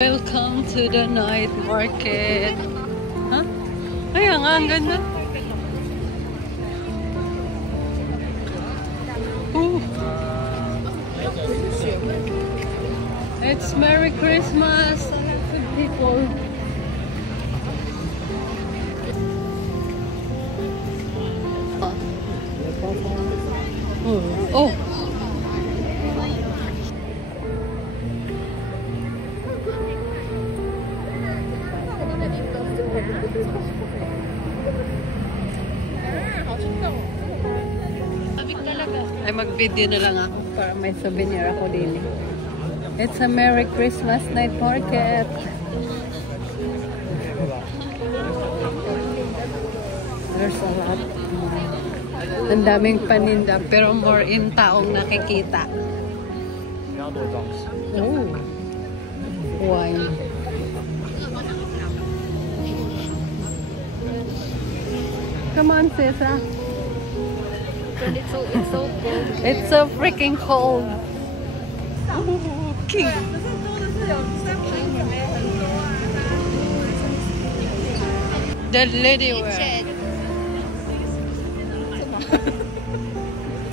Welcome to the night market. Huh? Ayan nga, ang ganda. Ooh. It's Merry Christmas. A lot of people. Oh. Ay, mag-video na lang ako para may souvenir ako din. It's a Merry Christmas night market. There's a lot. Ang daming paninda pero more in taong nakikita. Oh. Wine. Come on, Cesar. It's so cold. It's so freaking cold. King. The lady wear.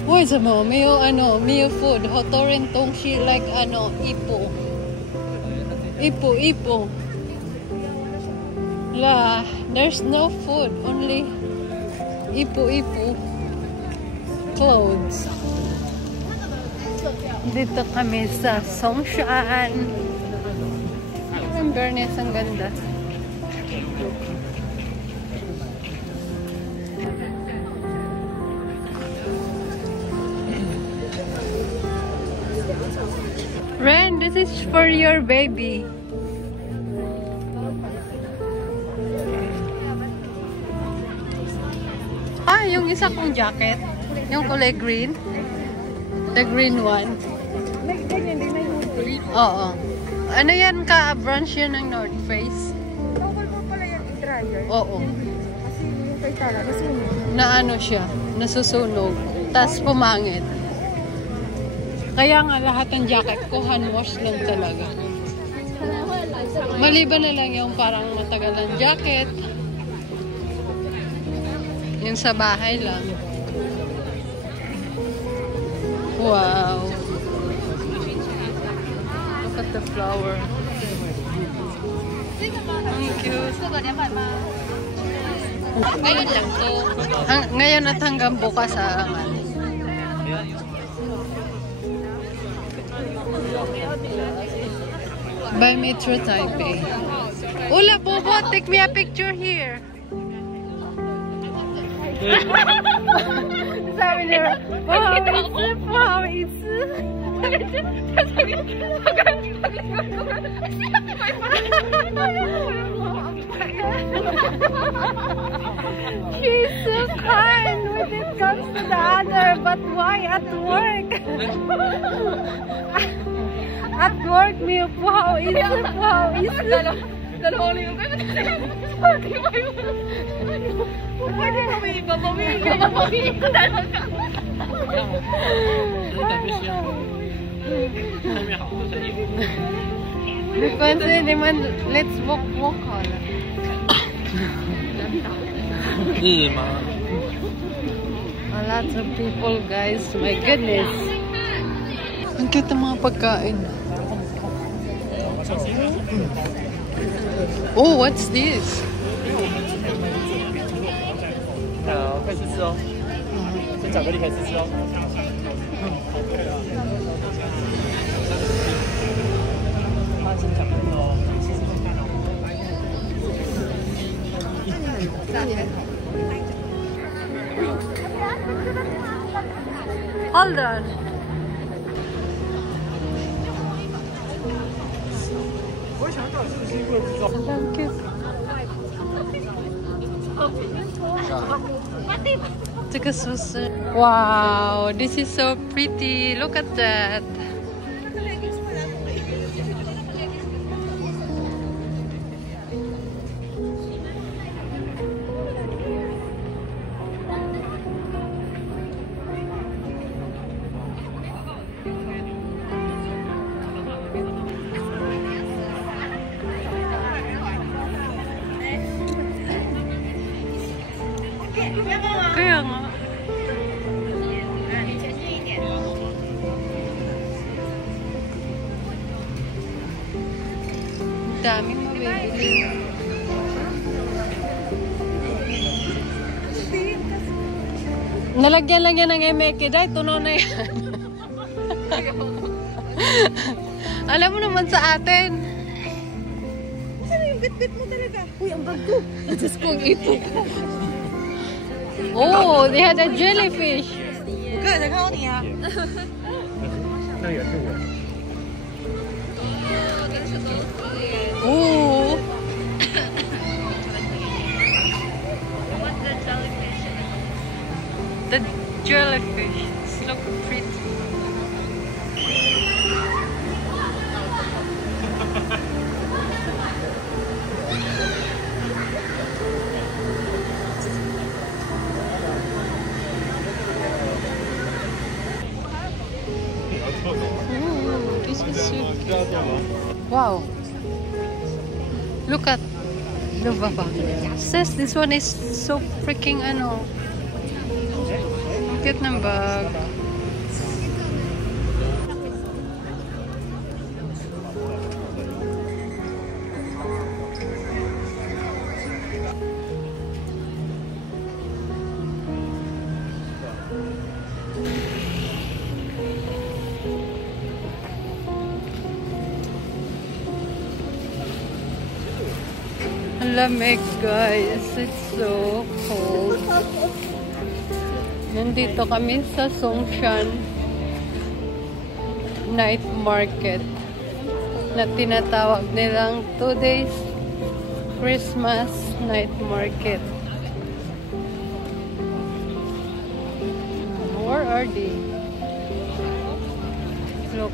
Why sa mo? May food. Hotorin tong she like ipo. Ipo. La, there's no food, only ipo. Clothes. Dito kami sa Songshan. Ang Bernes, ang ganda. Ren, this is for your baby. Ah, yung isa kong jacket. Yung kulay green. The green one. Oo. Ano yan ka? Branch yan ng North Face? Bawal mo pala yan i-dryer. Oo. Kasi yung kay Tara, nasunog. Na ano siya? Nasusunog. Tapos pumangit. Kaya nga lahat ng jacket ko hand wash lang talaga. Maliban na lang yung parang matagalan jacket. Yung sa bahay lang. Wow. Look at the flower. Ang cute. Ngayon lang to. Ngayon at hanggang bukas by Metro Taipei. Ula, Bobo, take me a picture here. Sabi niya, wow, it's she's so kind when it comes to the other, but why at work? At work, wow, it's dalawang linggo kayo. Pwede mamili talaga. Because naman, let's walk. A lot of people, guys. My goodness. Ang cute ng mga pagkain. Oh, what's this? 可以试试哦，先巧克力可以试试哦。先巧克力哦，试试看看哦。Hold on. Thank you. Wow, this is so pretty. Look at that. Daming mabibili. Nalagyan lang yan ng emeke. Dahil tunaw na yan. Alam mo naman sa atin. Ano yung bit-bit mo talaga? Uy, ang bag ko. Diyos kong ito. Oh, they had a jellyfish. Buka, nagaw niya. 那也是我。 Ooh. The jellyfish look pretty. Ooh, this is so cute. Wow. Look at the baba. Says this one is so freaking ano. Cute ng bag. Lamig, guys. It's so cold. Nandito kami sa Songshan Night Market na tinatawag nilang 2 days Christmas Night Market. Where are they? Look.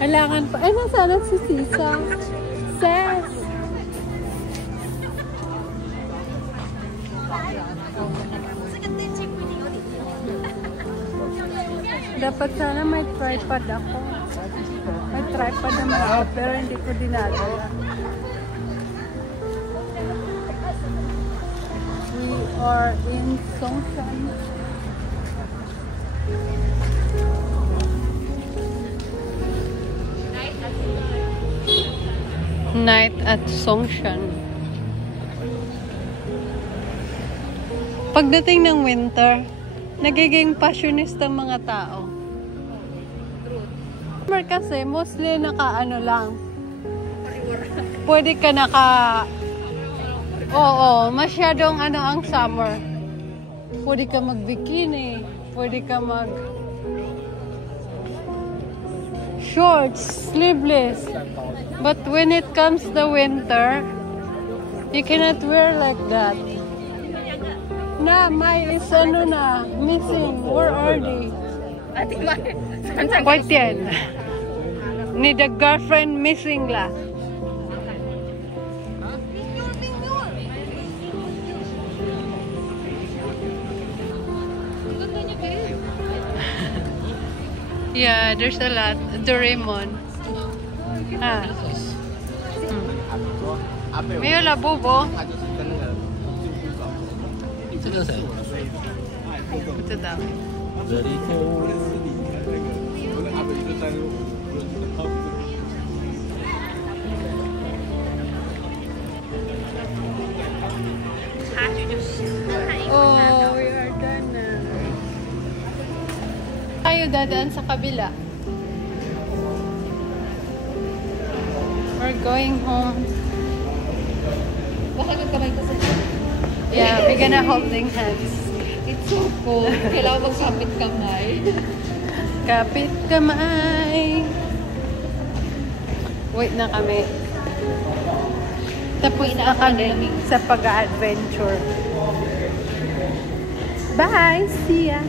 Kailangan pa. Ay, nasaan si Sisa? Ses! Dapat sana may tripod ako. May tripod naman ako, pero hindi ko dinadala. We are in Songshan. Night at Songshan. Pagdating ng winter, nagiging passionista ang mga tao. Summer kasi, mostly naka-ano lang. Pwede ka Oo, masyadong ano ang summer. Pwede ka mag-bikini. Pwede ka shorts, sleeveless. But when it comes the winter, you cannot wear like that. Na, may is ano na, missing. Where are they? Quite yan. Ni the girlfriend missing la. Yeah, there's a lot. Doraemon. Ah. May wala bobo. Ito daw. Oh, we are done na. Tayo dadaan sa kabila. We're going home. Yeah, we're gonna holding hands. It's so cold. Kailangan magkapit kamay. Kapit kamay. Wait na kami. Tapos na kami sa pag-adventure. Bye! See ya!